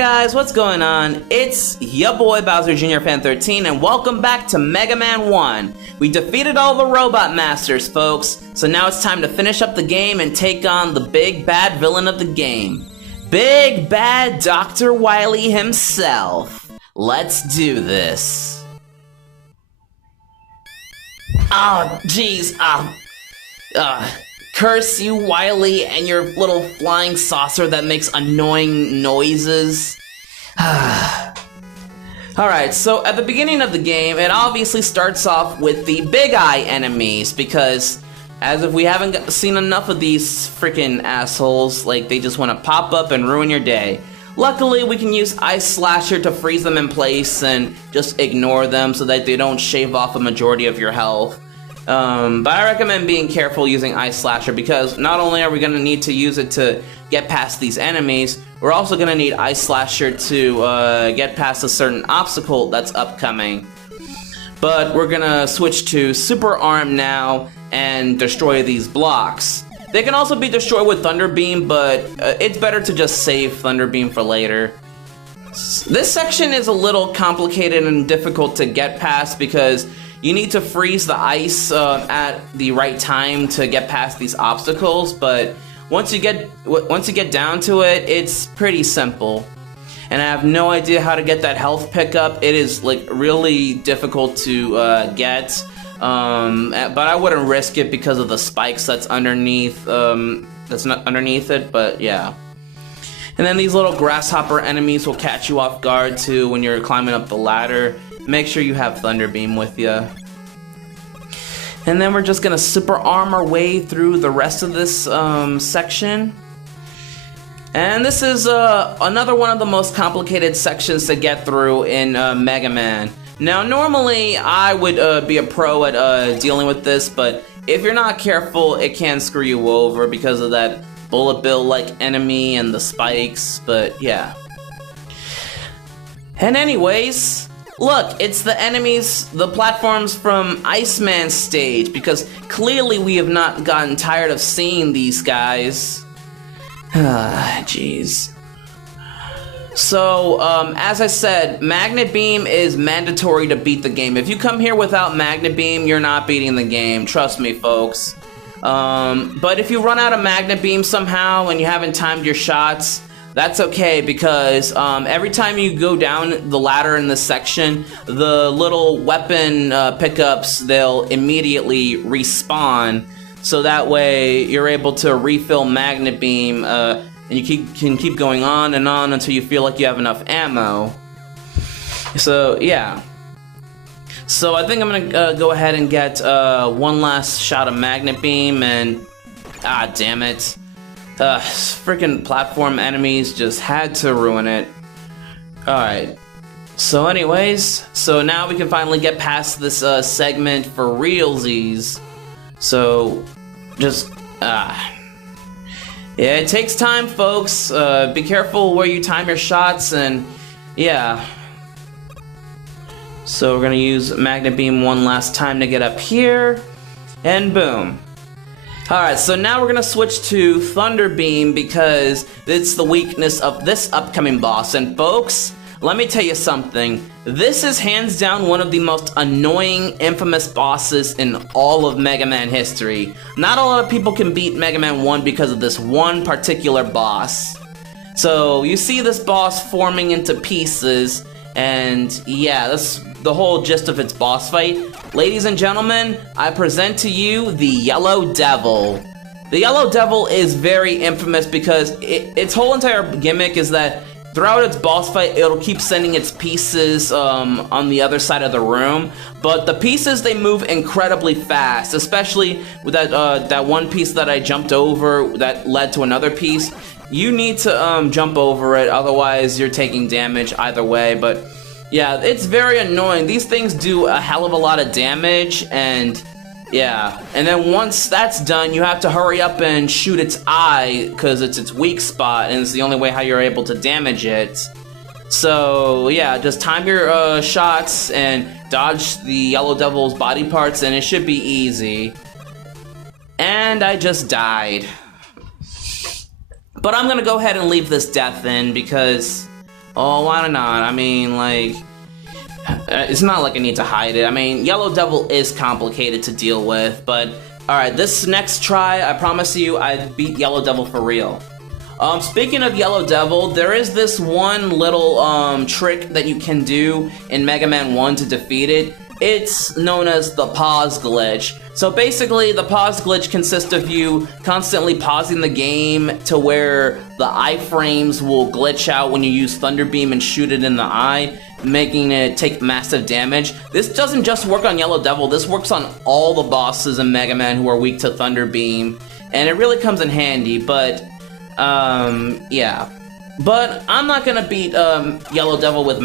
guys, what's going on? It's ya boy Bowser Jr. Fan 13 and welcome back to Mega Man 1. We defeated all the Robot Masters, folks, so now it's time to finish up the game and take on the big bad villain of the game. Big bad Dr. Wily himself. Let's do this. Oh, jeez, curse you, Wily, and your little flying saucer that makes annoying noises. Alright, so at the beginning of the game, it obviously starts off with the Big Eye enemies, because as if we haven't seen enough of these freaking assholes, like they just want to pop up and ruin your day. Luckily, we can use Ice Slasher to freeze them in place and just ignore them so that they don't shave off a majority of your health. But I recommend being careful using Ice Slasher because not only are we going to need to use it to get past these enemies, we're also going to need Ice Slasher to get past a certain obstacle that's upcoming. But we're going to switch to Super Arm now and destroy these blocks. They can also be destroyed with Thunder Beam, but it's better to just save Thunder Beam for later. This section is a little complicated and difficult to get past because you need to freeze the ice at the right time to get past these obstacles, but once you get down to it, it's pretty simple. And I have no idea how to get that health pickup. It is like really difficult to get, but I wouldn't risk it because of the spikes that's underneath. That's not underneath it, but yeah. And then these little grasshopper enemies will catch you off guard too when you're climbing up the ladder. Make sure you have Thunder Beam with you. And then we're just gonna super arm our way through the rest of this section. And this is another one of the most complicated sections to get through in Mega Man. Now, normally I would be a pro at dealing with this, but if you're not careful, it can screw you over because of that Bullet Bill-like enemy and the spikes, but yeah. And anyways, look, it's the enemies, the platforms from Iceman stage, because clearly we have not gotten tired of seeing these guys. Jeez. So, as I said, Magnet Beam is mandatory to beat the game. If you come here without Magnet Beam, you're not beating the game. Trust me, folks. But if you run out of Magnet Beam somehow and you haven't timed your shots, that's okay because every time you go down the ladder in this section, the little weapon pickups, they'll immediately respawn. So that way you're able to refill Magnet Beam and you can keep going on and on until you feel like you have enough ammo. So yeah. So I think I'm gonna go ahead and get one last shot of Magnet Beam and damn it. Freaking platform enemies just had to ruin it. Alright. So anyways, so now we can finally get past this segment for realsies. So, just, yeah, it takes time, folks. Be careful where you time your shots, and yeah. So we're gonna use Magnet Beam one last time to get up here, and boom. Alright, so now we're gonna switch to Thunder Beam because it's the weakness of this upcoming boss, and folks, let me tell you something. This is hands down one of the most annoying, infamous bosses in all of Mega Man history. Not a lot of people can beat Mega Man 1 because of this one particular boss. So, you see this boss forming into pieces, and yeah, that's the whole gist of its boss fight. Ladies and gentlemen, I present to you the Yellow Devil. The Yellow Devil is very infamous because its whole entire gimmick is that throughout its boss fight, it'll keep sending its pieces on the other side of the room, but the pieces, they move incredibly fast, especially with that one piece that I jumped over that led to another piece. You need to jump over it, otherwise you're taking damage either way, but yeah, it's very annoying. These things do a hell of a lot of damage, and yeah, and then once that's done, you have to hurry up and shoot its eye because it's its weak spot, and it's the only way how you're able to damage it. So yeah, just time your shots and dodge the Yellow Devil's body parts, and it should be easy. And I just died. But I'm gonna go ahead and leave this death in because Oh, why not? I mean, like, it's not like I need to hide it. I mean, Yellow Devil is complicated to deal with, but alright, this next try, I promise you, I beat Yellow Devil for real. Speaking of Yellow Devil, there is this one little trick that you can do in Mega Man 1 to defeat it. It's known as the pause glitch. So basically, the pause glitch consists of you constantly pausing the game to where the iframes will glitch out when you use Thunder Beam and shoot it in the eye, making it take massive damage. This doesn't just work on Yellow Devil, this works on all the bosses in Mega Man who are weak to Thunder Beam, and it really comes in handy, but yeah. But I'm not gonna beat Yellow Devil with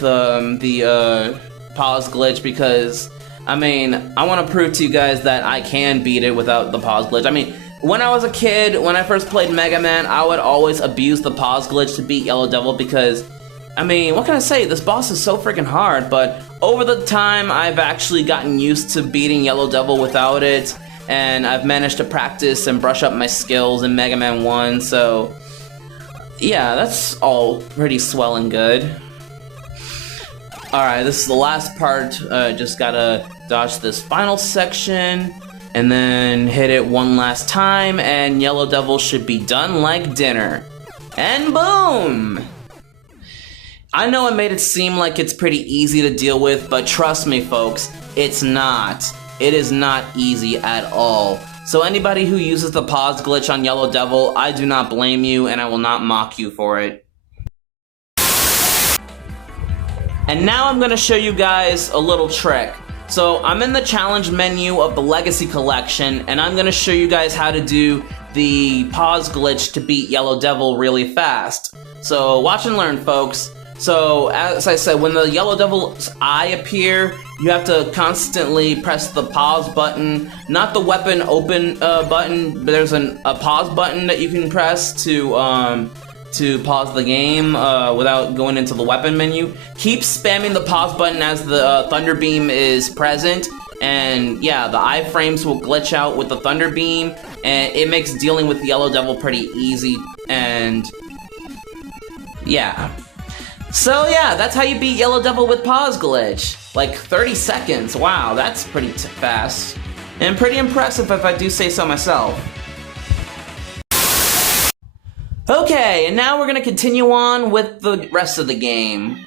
the pause glitch because, I mean, I want to prove to you guys that I can beat it without the pause glitch. I mean, when I was a kid, when I first played Mega Man, I would always abuse the pause glitch to beat Yellow Devil because, I mean, what can I say? This boss is so freaking hard, but over the time, I've actually gotten used to beating Yellow Devil without it, and I've managed to practice and brush up my skills in Mega Man 1, so yeah, that's all pretty swell and good. Alright, this is the last part. Just gotta dodge this final section, and then hit it one last time, and Yellow Devil should be done like dinner. And boom! I know I made it seem like it's pretty easy to deal with, but trust me folks, it's not. It is not easy at all. So anybody who uses the pause glitch on Yellow Devil, I do not blame you, and I will not mock you for it. And now I'm gonna show you guys a little trick. So I'm in the challenge menu of the Legacy Collection, and I'm gonna show you guys how to do the pause glitch to beat Yellow Devil really fast. So watch and learn, folks. So as I said, when the Yellow Devil's eye appear, you have to constantly press the pause button, not the weapon open button, but there's a pause button that you can press to pause the game without going into the weapon menu. Keep spamming the pause button as the Thunder Beam is present, and yeah, the iframes will glitch out with the Thunder Beam, and it makes dealing with Yellow Devil pretty easy, and yeah. So yeah, that's how you beat Yellow Devil with pause glitch. Like 30 seconds, wow, that's pretty fast. And pretty impressive if I do say so myself. Okay, and now we're gonna continue on with the rest of the game.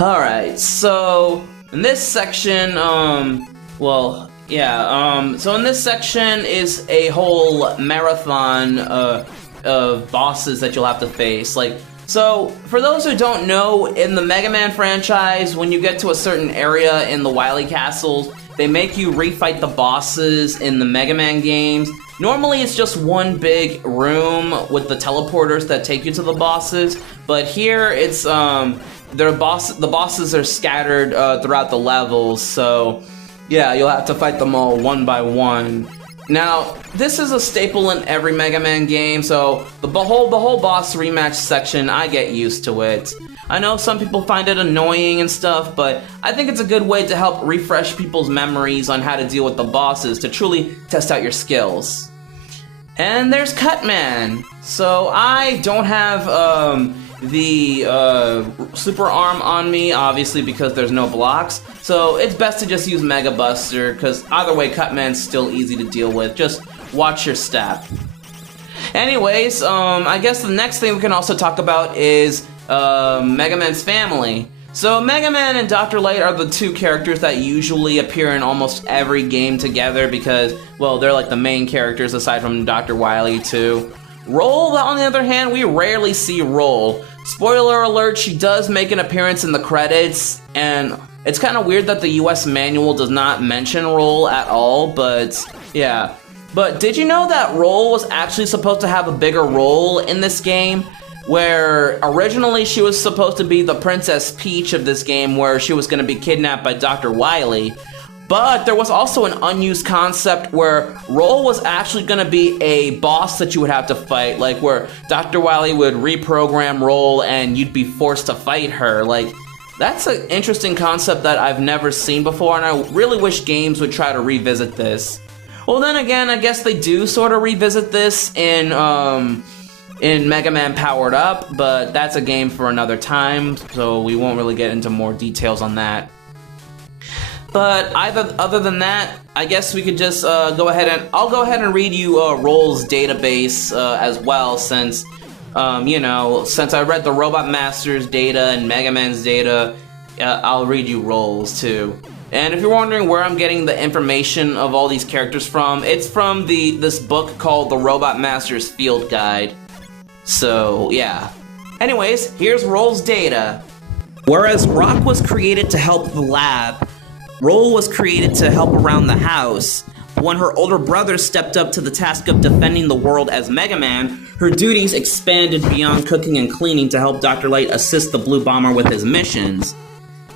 Alright, so in this section, so in this section is a whole marathon of bosses that you'll have to face. So, for those who don't know, in the Mega Man franchise, when you get to a certain area in the Wily Castles, they make you refight the bosses in the Mega Man games. Normally it's just one big room with the teleporters that take you to the bosses, but here it's, the bosses are scattered throughout the levels, so yeah, you'll have to fight them all one by one. Now, this is a staple in every Mega Man game, so the whole boss rematch section, I get used to it. I know some people find it annoying and stuff, but I think it's a good way to help refresh people's memories on how to deal with the bosses to truly test out your skills. And there's Cutman. So I don't have the super arm on me, obviously because there's no blocks. So it's best to just use Mega Buster, because either way, Cutman's still easy to deal with. Just watch your step. Anyways, I guess the next thing we can also talk about is Mega Man's family. So Mega Man and Dr. Light are the two characters that usually appear in almost every game together because, well, they're like the main characters aside from Dr. Wily too. Roll, on the other hand, we rarely see Roll. Spoiler alert, she does make an appearance in the credits, and it's kind of weird that the US manual does not mention Roll at all, but yeah. But did you know that Roll was actually supposed to have a bigger role in this game? Where originally she was supposed to be the Princess Peach of this game, where she was going to be kidnapped by Dr. Wily. But there was also an unused concept where Roll was actually going to be a boss that you would have to fight, like where Dr. Wily would reprogram Roll and you'd be forced to fight her. Like, that's an interesting concept that I've never seen before, and I really wish games would try to revisit this. Well, then again, I guess they do sort of revisit this in in Mega Man Powered Up, but that's a game for another time, so we won't really get into more details on that. But other than that, I guess we could just I'll go ahead and read you Roll's database as well, since since I read the Robot Master's data and Mega Man's data, I'll read you Roll's too. And if you're wondering where I'm getting the information of all these characters from, it's from this book called The Robot Master's Field Guide. So, yeah. Anyways, here's Roll's data. Whereas Rock was created to help the lab, Roll was created to help around the house. When her older brother stepped up to the task of defending the world as Mega Man, her duties expanded beyond cooking and cleaning to help Dr. Light assist the Blue Bomber with his missions.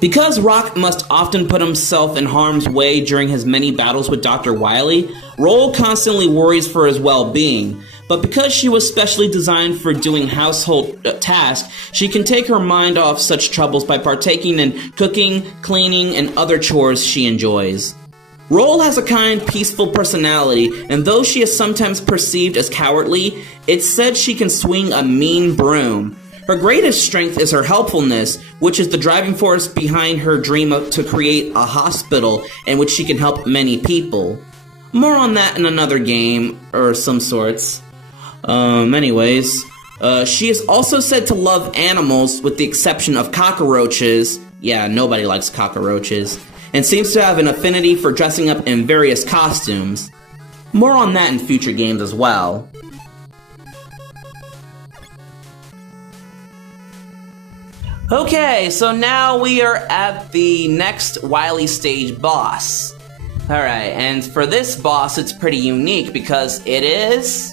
Because Rock must often put himself in harm's way during his many battles with Dr. Wily, Roll constantly worries for his well-being. But because she was specially designed for doing household tasks, she can take her mind off such troubles by partaking in cooking, cleaning, and other chores she enjoys. Roll has a kind, peaceful personality, and though she is sometimes perceived as cowardly, it's said she can swing a mean broom. Her greatest strength is her helpfulness, which is the driving force behind her dream to create a hospital in which she can help many people. More on that in another game, or some sorts. She is also said to love animals, with the exception of cockroaches. Yeah, nobody likes cockroaches. And seems to have an affinity for dressing up in various costumes. More on that in future games as well. Okay, so now we are at the next Wily stage boss. Alright, and for this boss, it's pretty unique because it is...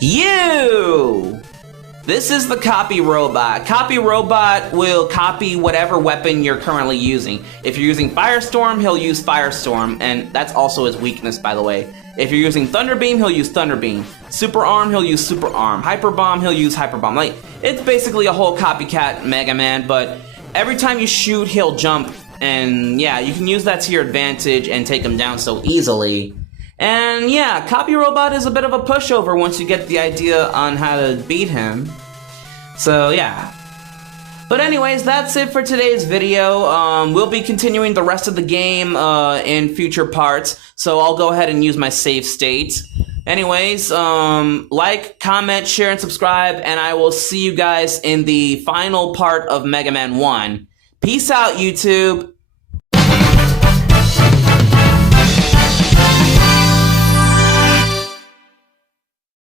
you! This is the Copy Robot. Copy Robot will copy whatever weapon you're currently using. If you're using Firestorm, he'll use Firestorm, and that's also his weakness, by the way. If you're using Thunder Beam, he'll use Thunder Beam. Super Arm, he'll use Super Arm. Hyper Bomb, he'll use Hyper Bomb. Like, it's basically a whole copycat Mega Man, but every time you shoot, he'll jump, and yeah, you can use that to your advantage and take him down so easily. And yeah, Copy Robot is a bit of a pushover once you get the idea on how to beat him. So yeah. But anyways, that's it for today's video. We'll be continuing the rest of the game in future parts, so I'll go ahead and use my save state. Anyways, like, comment, share, and subscribe, and I will see you guys in the final part of Mega Man 1. Peace out, YouTube!